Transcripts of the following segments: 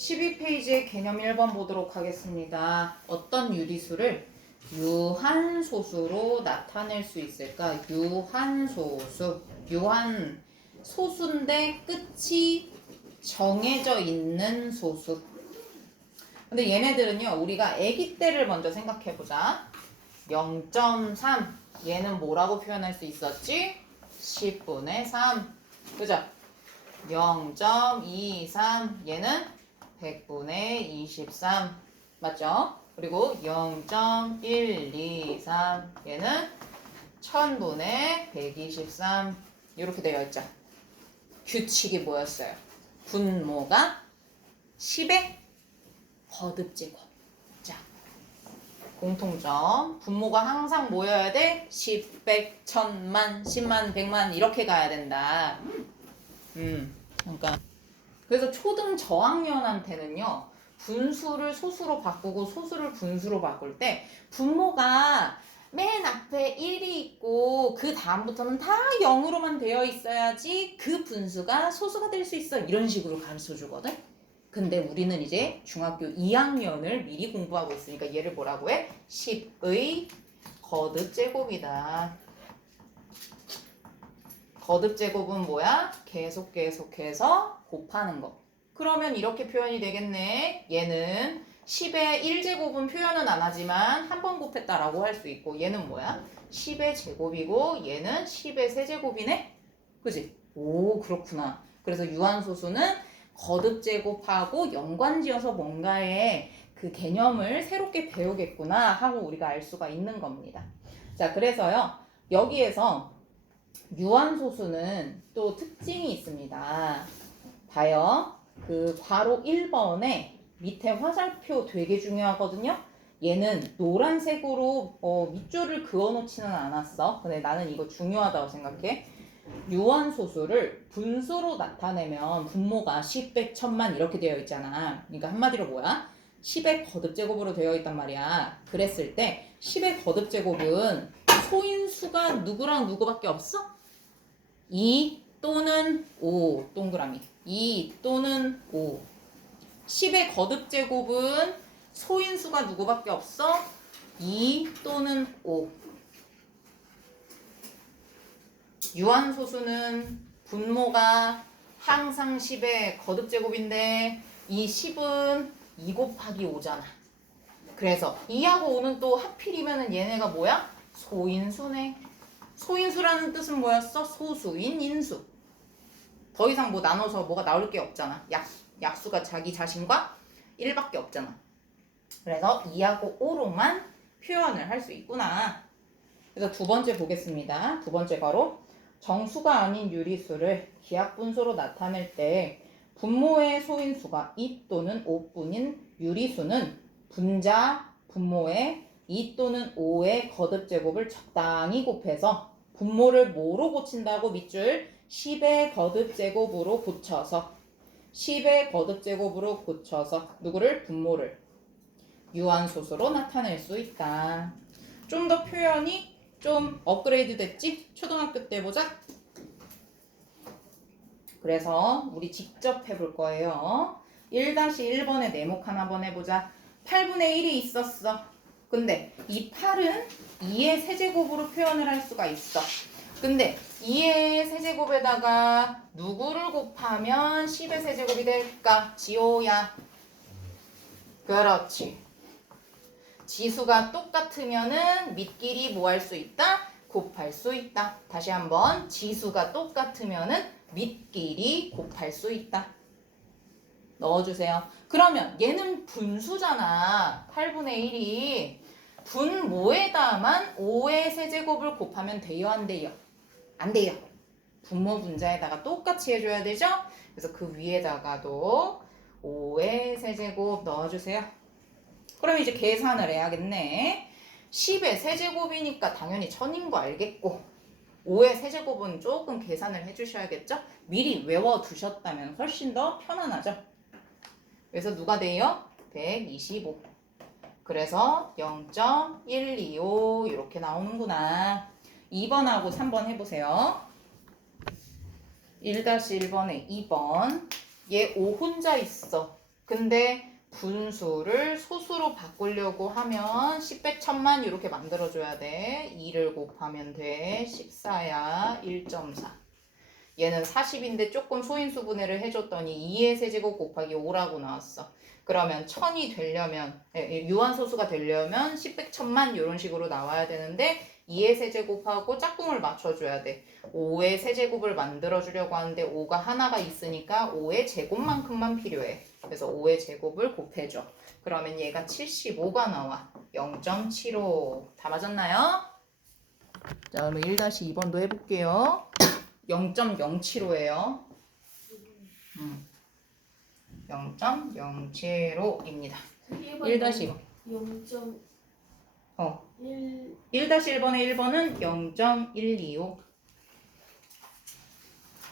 12페이지의 개념 1번 보도록 하겠습니다. 어떤 유리수를 유한소수로 나타낼 수 있을까? 유한소수. 유한소수인데 끝이 정해져 있는 소수. 근데 얘네들은요, 우리가 아기 때를 먼저 생각해보자. 0.3. 얘는 뭐라고 표현할 수 있었지? 10분의 3. 그죠? 0.23. 얘는 100분의 23. 맞죠? 그리고 0.123. 얘는 1000분의 123. 이렇게 되어 있죠. 규칙이 뭐였어요? 분모가 10의 거듭제곱. 자, 공통점. 분모가 항상 모여야 돼? 10, 100, 1000만, 10만, 100만 이렇게 가야 된다. 그러니까 그래서 초등 저학년한테는요, 분수를 소수로 바꾸고 소수를 분수로 바꿀 때 분모가 맨 앞에 1이 있고 그 다음부터는 다 0으로만 되어 있어야지 그 분수가 소수가 될 수 있어. 이런 식으로 가르쳐 주거든. 근데 우리는 이제 중학교 2학년을 미리 공부하고 있으니까 얘를 뭐라고 해? 10의 거듭제곱이다. 거듭제곱은 뭐야? 계속해서 곱하는 거. 그러면 이렇게 표현이 되겠네. 얘는 10의 1제곱은 표현은 안 하지만 한 번 곱했다라고 할 수 있고, 얘는 뭐야? 10의 제곱이고 얘는 10의 세제곱이네? 그지? 오, 그렇구나. 그래서 유한소수는 거듭제곱하고 연관지어서 뭔가의 그 개념을 새롭게 배우겠구나 하고 우리가 알 수가 있는 겁니다. 자, 그래서요, 여기에서 유한소수는 또 특징이 있습니다. 봐요. 그 괄호 1번에 밑에 화살표 되게 중요하거든요. 얘는 노란색으로 밑줄을 그어놓지는 않았어. 근데 나는 이거 중요하다고 생각해. 유한소수를 분수로 나타내면 분모가 10, 100, 1000만 이렇게 되어 있잖아. 그러니까 한마디로 뭐야? 10의 거듭제곱으로 되어 있단 말이야. 그랬을 때 10의 거듭제곱은 소인수가 누구랑 누구밖에 없어? 2 또는 5 동그라미 2 또는 5. 10의 거듭제곱은 소인수가 누구밖에 없어? 2 또는 5. 유한소수는 분모가 항상 10의 거듭제곱인데 이 10은 2 곱하기 5잖아. 그래서 2하고 5는 또 하필이면 얘네가 뭐야? 소인수네. 소인수라는 뜻은 뭐였어? 소수인 인수. 더 이상 뭐 나눠서 뭐가 나올 게 없잖아. 약수가 자기 자신과 1밖에 없잖아. 그래서 2하고 5로만 표현을 할 수 있구나. 그래서 두 번째 보겠습니다. 두 번째 바로 정수가 아닌 유리수를 기하분수로 나타낼 때 분모의 소인수가 2 또는 5뿐인 유리수는 분자 분모의 2 또는 5의 거듭제곱을 적당히 곱해서 분모를 뭐로 고친다고? 밑줄 10의 거듭제곱으로 고쳐서 10의 거듭제곱으로 고쳐서 누구를? 분모를 유한소수로 나타낼 수 있다. 좀 더 표현이 좀 업그레이드 됐지? 초등학교 때 보자. 그래서 우리 직접 해볼 거예요. 1-1번의 네모 칸 한번 해보자. 8분의 1이 있었어. 근데 이 8은 2의 세제곱으로 표현을 할 수가 있어. 근데 2의 세제곱에다가 누구를 곱하면 10의 세제곱이 될까? 지호야. 그렇지. 지수가 똑같으면은 밑끼리 뭐 할 수 있다? 곱할 수 있다. 다시 한번 지수가 똑같으면은 밑끼리 곱할 수 있다. 넣어주세요. 그러면 얘는 분수잖아. 8분의 1이 분모에다만 5의 세제곱을 곱하면 돼요? 안 돼요? 안 돼요. 분모 분자에다가 똑같이 해줘야 되죠? 그래서 그 위에다가도 5의 세제곱 넣어주세요. 그럼 이제 계산을 해야겠네. 10의 세제곱이니까 당연히 1000인 거 알겠고 5의 세제곱은 조금 계산을 해주셔야겠죠? 미리 외워두셨다면 훨씬 더 편안하죠? 그래서 누가 돼요? 125. 그래서 0.125 이렇게 나오는구나. 2번하고 3번 해보세요. 1-1번에 2번. 얘 5 혼자 있어. 근데 분수를 소수로 바꾸려고 하면 10백 1000만 이렇게 만들어줘야 돼. 2를 곱하면 돼. 14야 1.4. 얘는 40인데 조금 소인수 분해를 해줬더니 2의 세제곱 곱하기 5라고 나왔어. 그러면 1000이 되려면 유한소수가 되려면 10백 1000만 이런 식으로 나와야 되는데 2의 세제곱하고 짝꿍을 맞춰줘야 돼. 5의 세제곱을 만들어주려고 하는데 5가 하나가 있으니까 5의 제곱만큼만 필요해. 그래서 5의 제곱을 곱해줘. 그러면 얘가 75가 나와. 0.75. 다 맞았나요? 자, 그러면 1-2번도 해볼게요. 0.075예요. 0.075입니다. 1-2번. 0.1 1-1번의 1번은 0.125.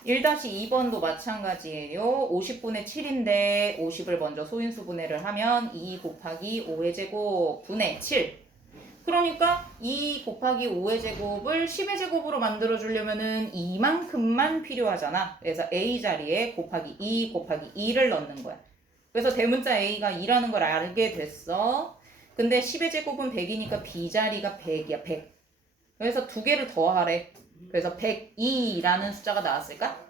1-2번도 마찬가지예요. 50분의 7인데 50을 먼저 소인수 분해를 하면 2 곱하기 5의 제곱 분의 7. 그러니까 2 곱하기 5의 제곱을 10의 제곱으로 만들어주려면은 이만큼만 필요하잖아. 그래서 A 자리에 곱하기 2 곱하기 2를 넣는 거야. 그래서 대문자 A가 2라는 걸 알게 됐어. 근데 10의 제곱은 100이니까 B 자리가 100이야. 100. 그래서 두 개를 더하래. 그래서 102라는 숫자가 나왔을까?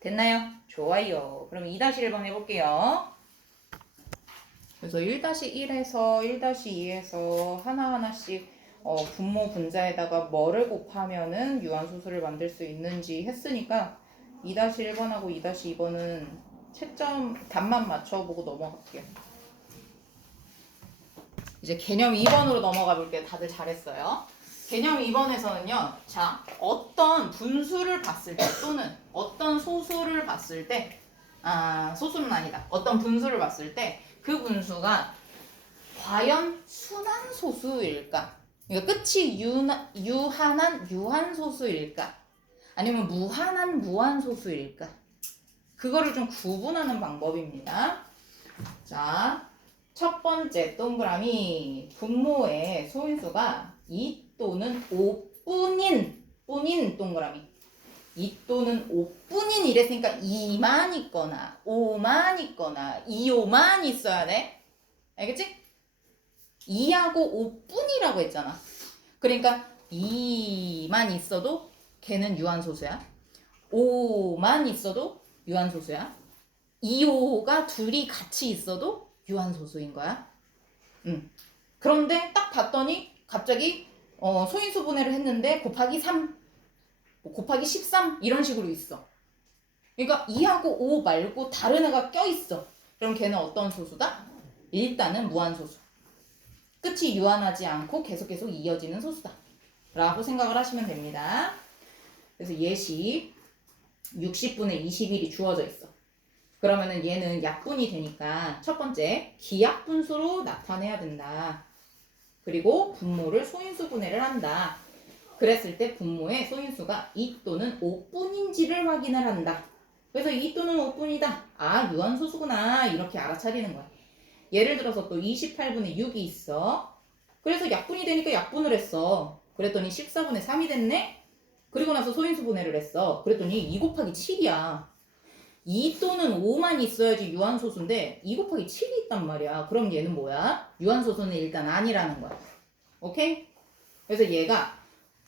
됐나요? 좋아요. 그럼 2-1번 해볼게요. 그래서 1-1에서 1-2에서 하나하나씩 분모 분자에다가 뭐를 곱하면은 유한소수를 만들 수 있는지 했으니까 2-1번하고 2-2번은 채점 답만 맞춰보고 넘어갈게요. 이제 개념 2번으로 넘어가 볼게요. 다들 잘했어요. 개념 2번에서는요. 자, 어떤 분수를 봤을 때 또는 어떤 소수를 봤을 때 소수는 아니다. 어떤 분수를 봤을 때 그 분수가 과연 순환소수일까? 그러니까 끝이 유한한 유한소수일까? 아니면 무한한 무한소수일까? 그거를 좀 구분하는 방법입니다. 자, 첫 번째 동그라미 분모의 소인수가 2 또는 5뿐인 동그라미 2 또는 5뿐인 이랬으니까 2만 있거나 5만 있거나 2,5만 있어야 돼. 알겠지? 2하고 5뿐이라고 했잖아. 그러니까 2만 있어도 걔는 유한소수야. 5만 있어도 유한소수야. 2, 5가 둘이 같이 있어도 유한소수인 거야. 그런데 딱 봤더니 갑자기 소인수 분해를 했는데 곱하기 3 곱하기 13 이런 식으로 있어. 그러니까 2하고 5 말고 다른 애가 껴있어. 그럼 걔는 어떤 소수다? 일단은 무한소수. 끝이 유한하지 않고 계속 이어지는 소수다 라고 생각을 하시면 됩니다. 그래서 예시 60분의 21이 주어져 있어. 그러면은 얘는 약분이 되니까 첫 번째 기약분수로 나타내야 된다. 그리고 분모를 소인수 분해를 한다. 그랬을 때 분모의 소인수가 2 또는 5뿐인지를 확인을 한다. 그래서 2 또는 5뿐이다. 아, 유한소수구나. 이렇게 알아차리는 거야. 예를 들어서 또 28분의 6이 있어. 그래서 약분이 되니까 약분을 했어. 그랬더니 14분의 3이 됐네? 그리고 나서 소인수 분해를 했어. 그랬더니 2 곱하기 7이야. 2 또는 5만 있어야지 유한소수인데 2 곱하기 7이 있단 말이야. 그럼 얘는 뭐야? 유한소수는 일단 아니라는 거야. 오케이? 그래서 얘가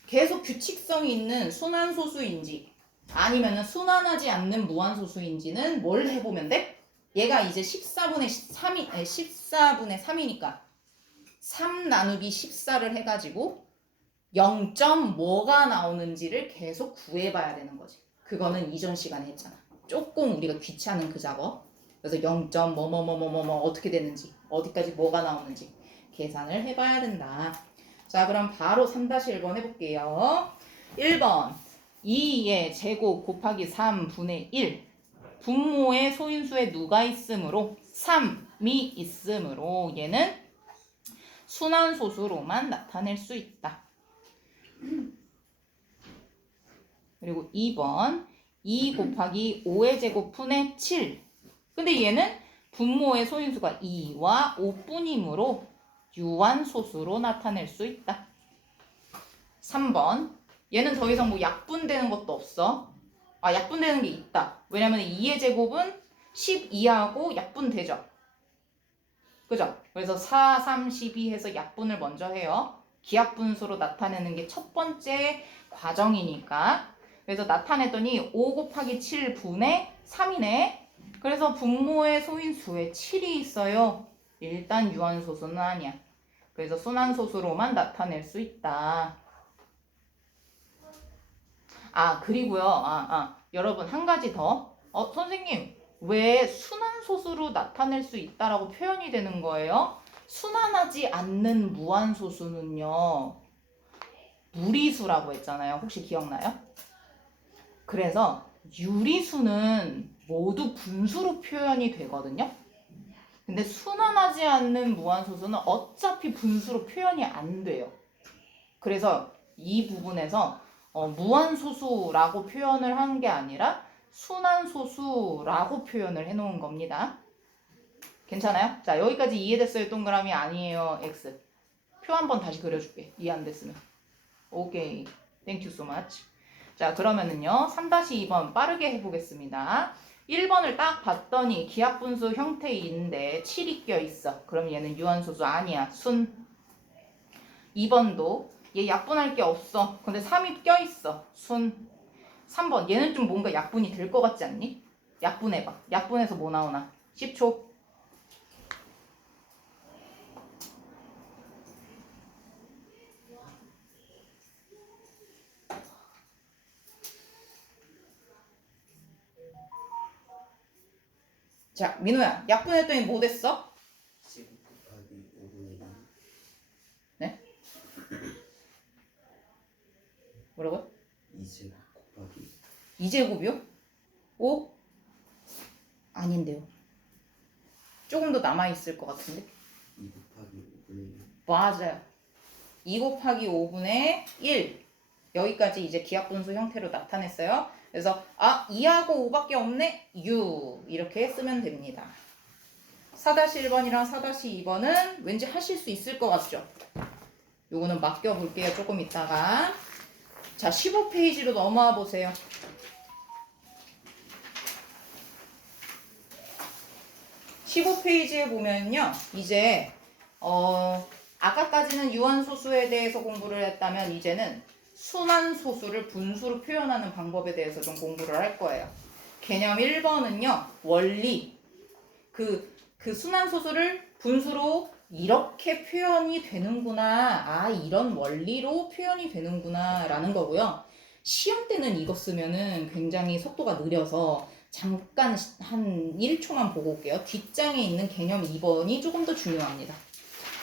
계속 규칙성이 있는 순환소수인지 아니면 순환하지 않는 무한소수인지는 뭘 해보면 돼? 얘가 이제 14분의 3이니까 3 나누기 14를 해가지고 0. 뭐가 나오는지를 계속 구해봐야 되는 거지. 그거는 이전 시간에 했잖아. 조금 우리가 귀찮은 그 작업. 그래서 0. 뭐뭐뭐뭐뭐 어떻게 되는지 어디까지 뭐가 나오는지 계산을 해봐야 된다. 자, 그럼 바로 3-1번 해볼게요. 1번 2의 제곱 곱하기 3분의 1 분모의 소인수에 누가 있으므로 3이 있으므로 얘는 순환소수로만 나타낼 수 있다. 그리고 2번 2 곱하기 5의 제곱분의 7 근데 얘는 분모의 소인수가 2와 5뿐이므로 유한소수로 나타낼 수 있다. 3번 얘는 더 이상 뭐 약분되는 것도 없어. 약분되는 게 있다. 왜냐면 2의 제곱은 12하고 약분되죠. 그죠? 그래서 4, 3, 12 해서 약분을 먼저 해요. 기하분수로 나타내는 게 첫 번째 과정이니까. 그래서 나타냈더니 5 곱하기 7분의 3이네. 그래서 분모의 소인수에 7이 있어요. 일단 유한소수는 아니야. 그래서 순환소수로만 나타낼 수 있다. 그리고요. 여러분 한 가지 더. 선생님, 왜 순환소수로 나타낼 수 있다라고 표현이 되는 거예요? 순환하지 않는 무한소수는요. 무리수라고 했잖아요. 혹시 기억나요? 그래서 유리수는 모두 분수로 표현이 되거든요. 근데 순환하지 않는 무한소수는 어차피 분수로 표현이 안 돼요. 그래서 이 부분에서 무한소수라고 표현을 한 게 아니라 순환소수라고 표현을 해놓은 겁니다. 괜찮아요? 자, 여기까지 이해됐어요? 동그라미 아니에요? X. 표 한번 다시 그려줄게. 이해 안 됐으면. 오케이. Thank you so much. 자, 그러면은요. 3-2번 빠르게 해보겠습니다. 1번을 딱 봤더니 기하분수 형태인데 7이 껴있어. 그럼 얘는 유한소수 아니야. 순. 2번도 얘 약분할 게 없어. 근데 3이 껴있어. 순. 3번 얘는 좀 뭔가 약분이 될 것 같지 않니? 약분해봐. 약분해서 뭐 나오나? 10초. 자, 민호야. 약분했더니 뭐 됐어? 19 곱하기 5분의 2. 네? 뭐라고요? 2제곱 곱하기 2제곱이요? 5? 아닌데요. 조금 더 남아있을 것 같은데? 2 곱하기 5분의 1. 맞아요. 2 곱하기 5분의 1. 여기까지 이제 기하분수 형태로 나타냈어요. 그래서 2하고 5밖에 없네? 6 이렇게 쓰면 됩니다. 4-1번이랑 4-2번은 왠지 하실 수 있을 것 같죠? 요거는 맡겨볼게요. 조금 있다가. 자, 15페이지로 넘어와 보세요. 15페이지에 보면요. 이제 아까까지는 유한소수에 대해서 공부를 했다면 이제는 순환소수를 분수로 표현하는 방법에 대해서 좀 공부를 할 거예요. 개념 1번은요. 원리. 그 순환소수를 분수로 이렇게 표현이 되는구나. 이런 원리로 표현이 되는구나. 라는 거고요. 시험 때는 이거 쓰면은 굉장히 속도가 느려서 잠깐 한 1초만 보고 올게요. 뒷장에 있는 개념 2번이 조금 더 중요합니다.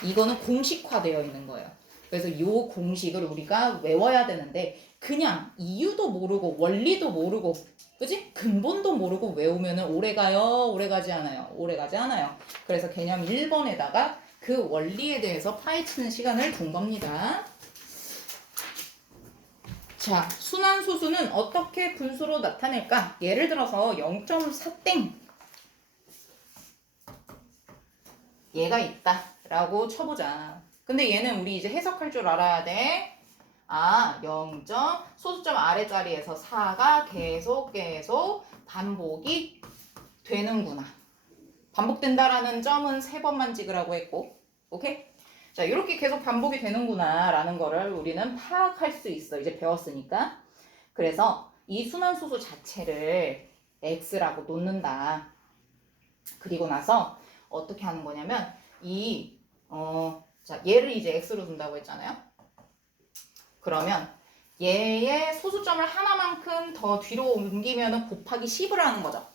이거는 공식화되어 있는 거예요. 그래서 이 공식을 우리가 외워야 되는데 그냥 이유도 모르고 원리도 모르고 그지? 근본도 모르고 외우면은 오래가요? 오래가지 않아요? 오래가지 않아요. 그래서 개념 1번에다가 그 원리에 대해서 파헤치는 시간을 둔 겁니다. 자, 순환소수는 어떻게 분수로 나타낼까? 예를 들어서 0.4땡 얘가 있다 라고 쳐보자. 근데 얘는 우리 이제 해석할 줄 알아야 돼. 0. 소수점 아래자리에서 4가 계속 반복이 되는구나. 반복된다라는 점은 3번만 찍으라고 했고, 오케이? 자, 이렇게 계속 반복이 되는구나 라는 거를 우리는 파악할 수 있어. 이제 배웠으니까. 그래서 이 순환소수 자체를 x라고 놓는다. 그리고 나서 어떻게 하는 거냐면 자, 얘를 이제 x로 둔다고 했잖아요. 그러면 얘의 소수점을 하나만큼 더 뒤로 옮기면은 곱하기 10을 하는 거죠.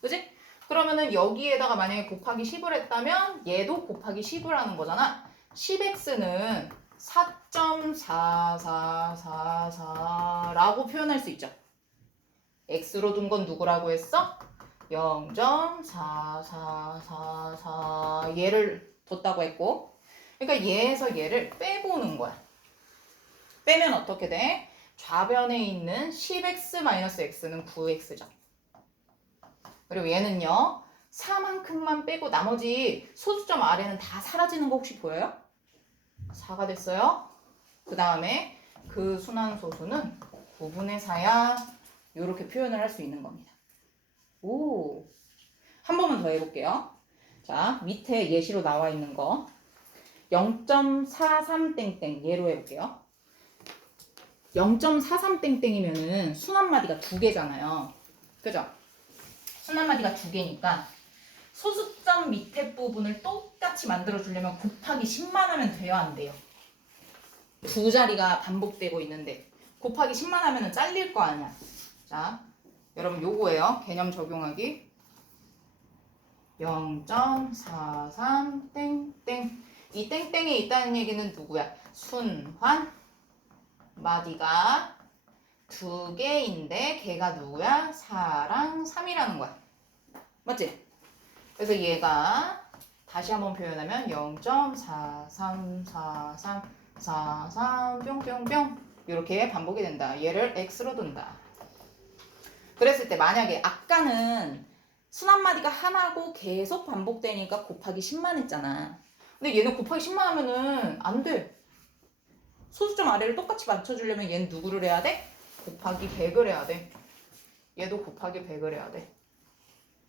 그지? 그러면은 여기에다가 만약에 곱하기 10을 했다면 얘도 곱하기 10을 하는 거잖아. 10x는 4.4444라고 표현할 수 있죠. x로 둔 건 누구라고 했어? 0.4444 얘를 뒀다고 했고, 그러니까 얘에서 얘를 빼보는 거야. 빼면 어떻게 돼? 좌변에 있는 10x-x는 9x죠. 그리고 얘는요 4만큼만 빼고 나머지 소수점 아래는 다 사라지는 거 혹시 보여요? 4가 됐어요. 그 다음에 그 순환소수는 9분의 4야. 이렇게 표현을 할 수 있는 겁니다. 오, 한 번만 더 해볼게요. 자, 밑에 예시로 나와 있는 거 0.43땡땡 얘로 해볼게요. 0.43땡땡이면은 순한마디가 2개잖아요. 그죠? 순한마디가 2개니까 소수점 밑에 부분을 똑같이 만들어주려면 곱하기 10만 하면 돼요, 안 돼요? 두 자리가 반복되고 있는데 곱하기 10만 하면 잘릴 거 아니야. 자, 여러분 요거예요. 개념 적용하기. 0.43 땡땡. 이 땡땡에 있다는 얘기는 누구야? 순환 마디가 2개인데 걔가 누구야? 4랑 3이라는 거야. 맞지? 그래서 얘가 다시 한번 표현하면 0.434343 뿅뿅뿅 이렇게 반복이 된다. 얘를 x로 둔다. 그랬을 때 만약에 아까는 순한마디가 하나고 계속 반복되니까 곱하기 10만 했잖아. 근데 얘는 곱하기 10만 하면은 안 돼. 소수점 아래를 똑같이 맞춰주려면 얘는 누구를 해야 돼? 곱하기 100을 해야 돼. 얘도 곱하기 100을 해야 돼.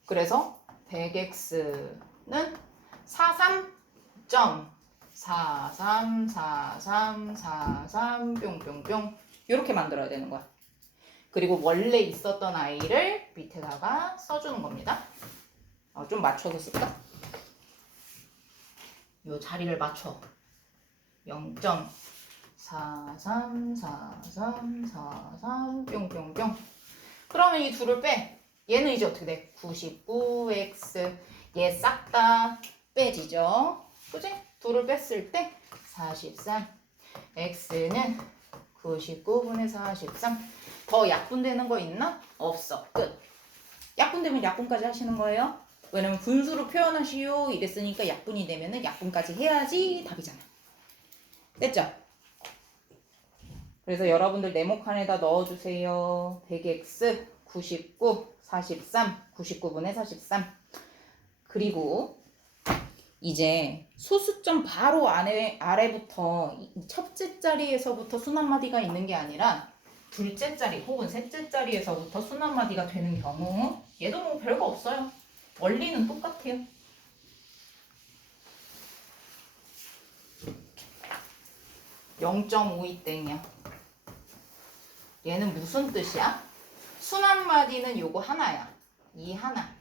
그래서 100x는 43.434343 뿅뿅뿅 이렇게 만들어야 되는 거야. 그리고 원래 있었던 아이를 밑에다가 써주는 겁니다. 좀 맞춰서 쓸까? 요 자리를 맞춰. 0.434343 뿅뿅뿅. 그러면 이 둘을 빼. 얘는 이제 어떻게 돼? 99x. 얘 싹 다 빼지죠? 그지? 둘을 뺐을 때 43. x는 99분의 43. 더 약분되는 거 있나? 없어. 끝. 약분되면 약분까지 하시는 거예요. 왜냐면 분수로 표현하시오 이랬으니까 약분이 되면은 약분까지 해야지 답이잖아. 됐죠? 그래서 여러분들 네모칸에다 넣어주세요. 100x 99 43 99분의 43. 그리고 이제 소수점 바로 아래부터 첫째 자리에서부터 순한마디가 있는 게 아니라 둘째 자리 혹은 셋째 자리에서부터 순한마디가 되는 경우 얘도 뭐 별거 없어요. 원리는 똑같아요. (0.52땡이야) 얘는 무슨 뜻이야? 순한마디는 요거 하나야. 이 하나.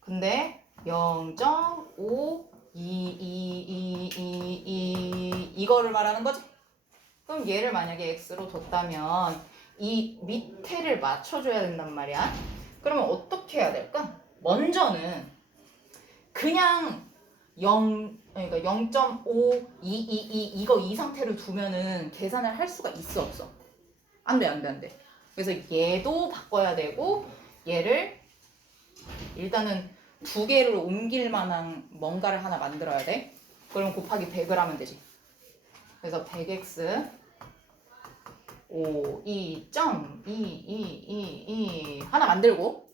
근데 0.522222 이거를 말하는 거지? 그럼 얘를 만약에 x로 뒀다면 이 밑에를 맞춰줘야 된단 말이야. 그러면 어떻게 해야 될까? 먼저는 그냥 그러니까 0.5222 이거 이 상태를 두면은 계산을 할 수가 있어 없어? 안 돼, 안 돼, 안 돼. 그래서 얘도 바꿔야 되고 얘를 일단은 두 개를 옮길 만한 뭔가를 하나 만들어야 돼. 그럼 곱하기 100을 하면 되지. 그래서 100x 52.222 하나 만들고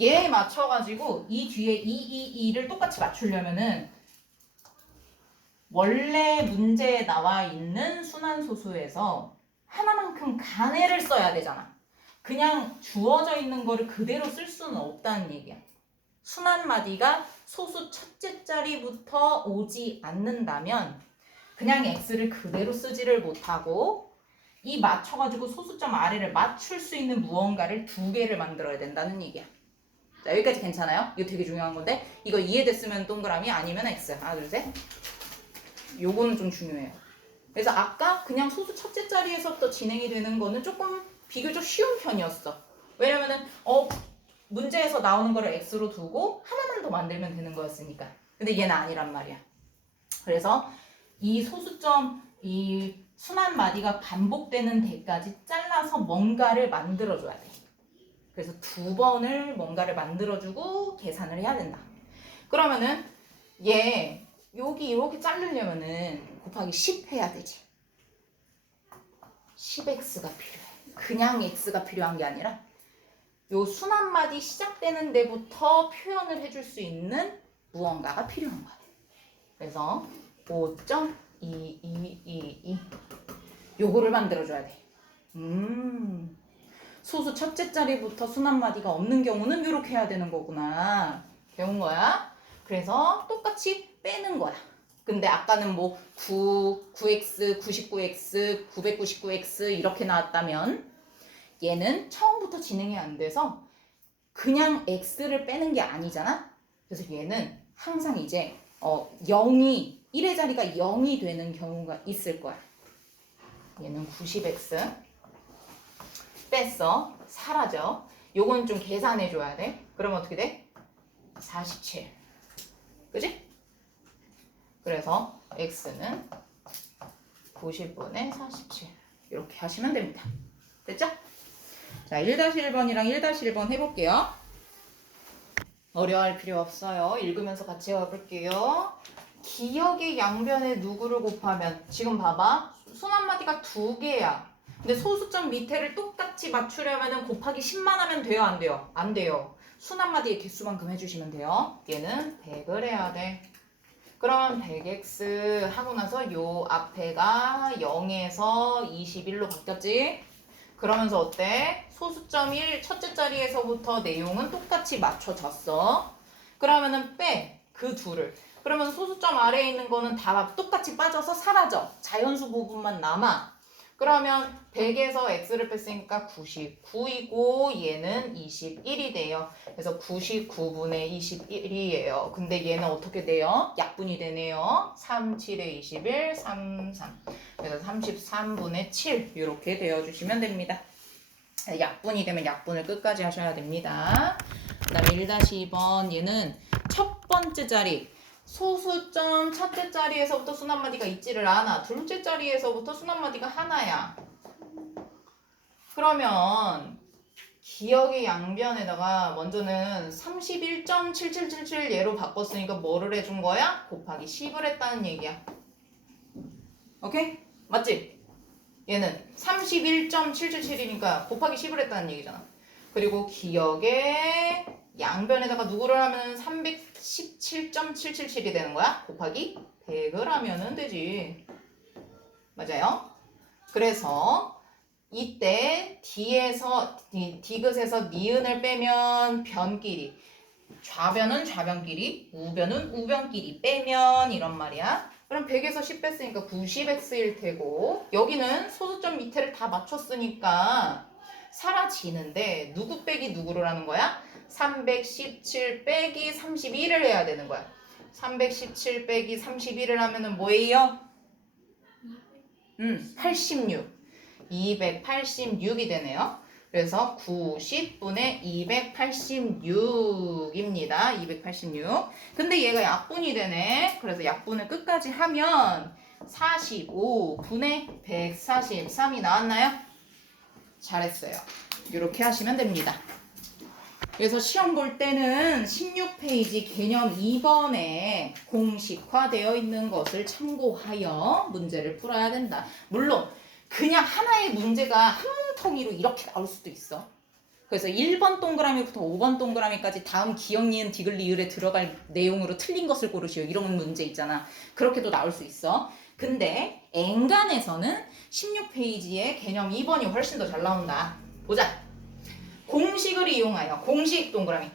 얘에 맞춰가지고 이 뒤에 222를 똑같이 맞추려면은 원래 문제에 나와 있는 순환소수에서 하나만큼 간해를 써야 되잖아. 그냥 주어져 있는 거를 그대로 쓸 수는 없다는 얘기야. 순한마디가 소수 첫째 자리부터 오지 않는다면 그냥 x를 그대로 쓰지를 못하고 이 맞춰가지고 소수점 아래를 맞출 수 있는 무언가를 두 개를 만들어야 된다는 얘기야. 자, 여기까지 괜찮아요? 이거 되게 중요한 건데 이거 이해됐으면 동그라미 아니면 x. 하나 둘 셋. 요거는 좀 중요해요. 그래서 아까 그냥 소수 첫째 자리에서부터 진행이 되는 거는 조금 비교적 쉬운 편이었어. 왜냐면은 문제에서 나오는 거를 x로 두고 하나만 더 만들면 되는 거였으니까. 근데 얘는 아니란 말이야. 그래서 이 소수점 이 순한 마디가 반복되는 데까지 잘라서 뭔가를 만들어줘야 돼. 그래서 두 번을 뭔가를 만들어주고 계산을 해야 된다. 그러면은 얘 여기 이렇게 자르려면은 곱하기 10 해야 되지. 10x가 필요해. 그냥 x가 필요한 게 아니라 요 순한마디 시작되는 데부터 표현을 해줄 수 있는 무언가가 필요한 거야. 그래서 5.2222 요거를 만들어줘야 돼. 소수 첫째 자리부터 순 한 마디가 없는 경우는 이렇게 해야 되는 거구나. 배운 거야? 그래서 똑같이 빼는 거야. 근데 아까는 뭐 9x, 99x, 999x 이렇게 나왔다면 얘는 처음부터 진행이 안 돼서 그냥 x를 빼는 게 아니잖아. 그래서 얘는 항상 이제 0이 1의 자리가 0이 되는 경우가 있을 거야. 얘는 90x 뺐어. 사라져. 요건 좀 계산해 줘야 돼. 그러면 어떻게 돼? 47. 그지? 그래서 x는 90분의 47 이렇게 하시면 됩니다. 됐죠? 자, 1-1번이랑 1-1번 해볼게요. 어려워할 필요 없어요. 읽으면서 같이 해볼게요. 기역의 양변에 누구를 곱하면 지금 봐봐. 순 한마디가 2개야. 근데 소수점 밑에를 똑같이 맞추려면 곱하기 10만 하면 돼요? 안 돼요? 안 돼요. 순 한마디의 개수만큼 해주시면 돼요. 얘는 100을 해야 돼. 그러면 100x 하고 나서 요 앞에가 0에서 21로 바뀌었지? 그러면서 어때? 소수점 1 첫째 자리에서부터 내용은 똑같이 맞춰졌어. 그러면은 빼. 그 둘을. 그러면 소수점 아래에 있는 거는 다 똑같이 빠져서 사라져. 자연수 부분만 남아. 그러면 100에서 x를 뺐으니까 99이고 얘는 21이 돼요. 그래서 99분의 21이에요. 근데 얘는 어떻게 돼요? 약분이 되네요. 37에 21, 33. 그래서 33분의 7 이렇게 되어주시면 됩니다. 약분이 되면 약분을 끝까지 하셔야 됩니다. 그 다음에 1-2번 얘는 첫 번째 자리 소수점 첫째 자리에서부터 순 한마디가 있지를 않아. 둘째 자리에서부터 순 한마디가 하나야. 그러면 기역의 양변에다가 먼저는 31.7777 얘로 바꿨으니까 뭐를 해준 거야? 곱하기 10을 했다는 얘기야. 오케이? 맞지? 얘는 31.777이니까 곱하기 10을 했다는 얘기잖아. 그리고 기역의 양변에다가 누구를 하면 317.777이 되는 거야? 곱하기 100을 하면은 되지. 맞아요? 그래서 이때 디귿에서 니은을 빼면 변끼리, 좌변은 좌변끼리, 우변은 우변끼리 빼면 이런 말이야. 그럼 100에서 10 뺐으니까 90x일 테고 여기는 소수점 밑에를 다 맞췄으니까 사라지는데 누구 빼기 누구를 하는 거야? 317 빼기 31을 해야 되는 거야. 317 빼기 31을 하면은 뭐예요? 86. 286이 되네요. 그래서 90분의 286입니다. 286. 근데 얘가 약분이 되네. 그래서 약분을 끝까지 하면 45분의 143이 나왔나요? 잘했어요. 이렇게 하시면 됩니다. 그래서 시험 볼 때는 16페이지 개념 2번에 공식화되어 있는 것을 참고하여 문제를 풀어야 된다. 물론 그냥 하나의 문제가 한 뭉텅이로 이렇게 나올 수도 있어. 그래서 1번 동그라미부터 5번 동그라미까지 다음 기역, 니은, 디귿, 리을에 들어갈 내용으로 틀린 것을 고르시오. 이런 문제 있잖아. 그렇게도 나올 수 있어. 근데 N간에서는 16페이지에 개념 2번이 훨씬 더 잘 나온다. 보자. 공식을 이용하여 공식 동그라미.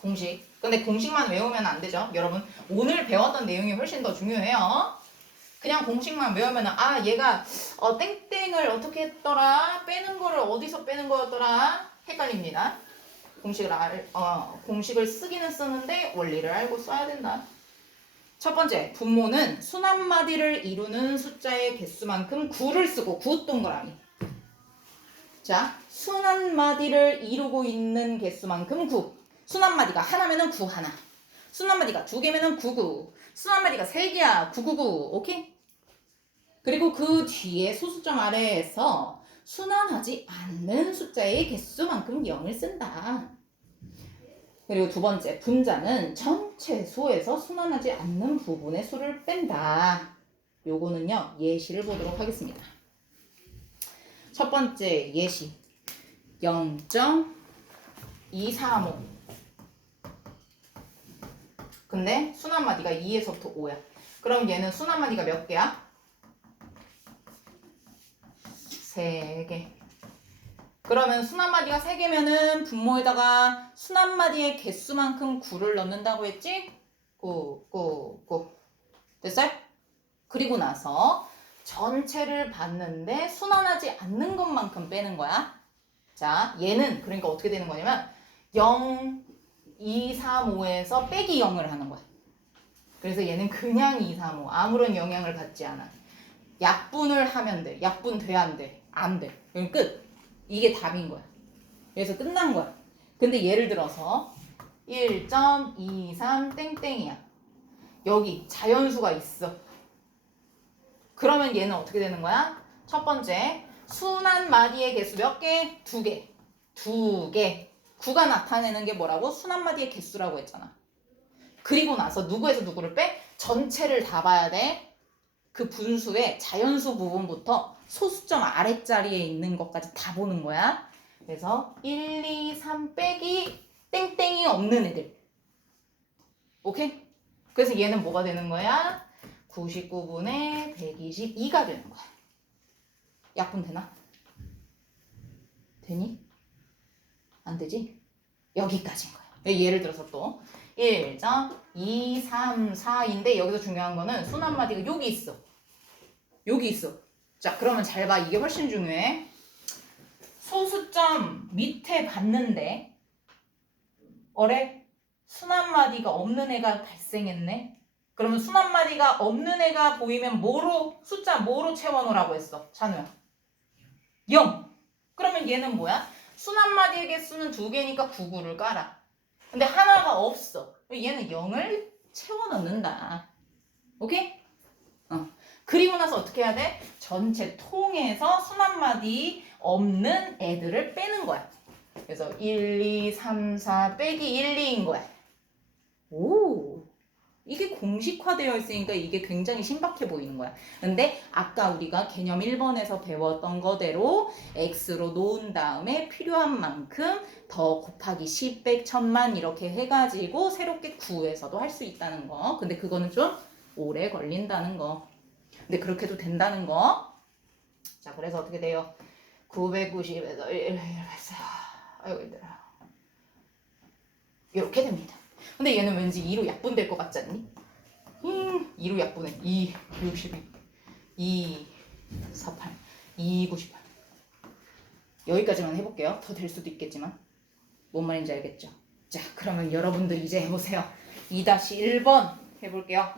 공식. 근데 공식만 외우면 안 되죠. 여러분 오늘 배웠던 내용이 훨씬 더 중요해요. 그냥 공식만 외우면 얘가 땡땡을 어떻게 했더라? 빼는 거를 어디서 빼는 거였더라? 헷갈립니다. 공식을 쓰기는 쓰는데 원리를 알고 써야 된다. 첫 번째, 분모는 순 한마디를 이루는 숫자의 개수만큼 9를 쓰고 9 동그라미. 자, 순 한마디를 이루고 있는 개수만큼 9. 순 한마디가 하나면은 9 하나. 순 한마디가 2개면은 99. 순 한마디가 3개야. 999. 오케이? 그리고 그 뒤에 소수점 아래에서 순환하지 않는 숫자의 개수만큼 0을 쓴다. 그리고 두 번째, 분자는 전체 수에서 순환하지 않는 부분의 수를 뺀다. 요거는요, 예시를 보도록 하겠습니다. 첫 번째 예시 0.235. 근데 순 한마디가 2에서부터 5야. 그럼 얘는 순 한마디가 몇 개야? 3개. 그러면 순한마디가 3개면은 분모에다가 순한마디의 개수만큼 9를 넣는다고 했지? 9. 됐어요? 그리고 나서 전체를 봤는데 순환하지 않는 것만큼 빼는 거야. 자, 얘는 그러니까 어떻게 되는 거냐면 0, 2, 3, 5에서 빼기 0을 하는 거야. 그래서 얘는 그냥 2, 3, 5 아무런 영향을 받지 않아. 약분을 하면 돼. 약분 돼, 안 돼? 안 돼. 그럼 끝. 이게 답인 거야. 그래서 끝난 거야. 근데 예를 들어서 1.23 땡땡이야. 여기 자연수가 있어. 그러면 얘는 어떻게 되는 거야? 첫 번째, 순한 마디의 개수 몇 개? 2개. 2개. 9가 나타내는 게 뭐라고? 순한 마디의 개수라고 했잖아. 그리고 나서 누구에서 누구를 빼? 전체를 다 봐야 돼. 그 분수의 자연수 부분부터 소수점 아랫자리에 있는 것까지 다 보는 거야. 그래서 1, 2, 3 빼기 땡땡이 없는 애들. 오케이? 그래서 얘는 뭐가 되는 거야? 99분의 122가 되는 거야. 약분 되나? 되니? 안 되지? 여기까지인 거야. 예를 들어서 또 1.234인데 여기서 중요한 거는 순한 마디가 여기 있어. 여기 있어. 자, 그러면 잘 봐. 이게 훨씬 중요해. 소수점 밑에 봤는데 어래? 순한 마디가 없는 애가 발생했네. 그러면 순한 마디가 없는 애가 보이면 숫자 뭐로 채워놓으라고 했어? 찬우야. 0. 그러면 얘는 뭐야? 순한 마디의 개수는 2개니까 99를 깔아. 근데 하나가 없어. 얘는 0을 채워넣는다. 오케이? 그리고 나서 어떻게 해야 돼? 전체 통해서 순한 마디 없는 애들을 빼는 거야. 그래서 1, 2, 3, 4 빼기 1, 2인 거야. 오, 이게 공식화되어 있으니까 이게 굉장히 신박해 보이는 거야. 근데 아까 우리가 개념 1번에서 배웠던 거대로 x로 놓은 다음에 필요한 만큼 더 곱하기 10, 100, 1000만 이렇게 해가지고 새롭게 구해서도 할 수 있다는 거. 근데 그거는 좀 오래 걸린다는 거. 근데 그렇게 해도 된다는 거. 자, 그래서 어떻게 돼요? 990에서 1 했어요. 아이고 힘들어. 이렇게 됩니다. 근데 얘는 왠지 2로 약분될 것 같지 않니? 2로 약분해. 2, 62, 2, 48, 2, 98. 여기까지만 해볼게요. 더 될 수도 있겠지만. 뭔 말인지 알겠죠? 자, 그러면 여러분들 이제 해보세요. 2-1번 해볼게요.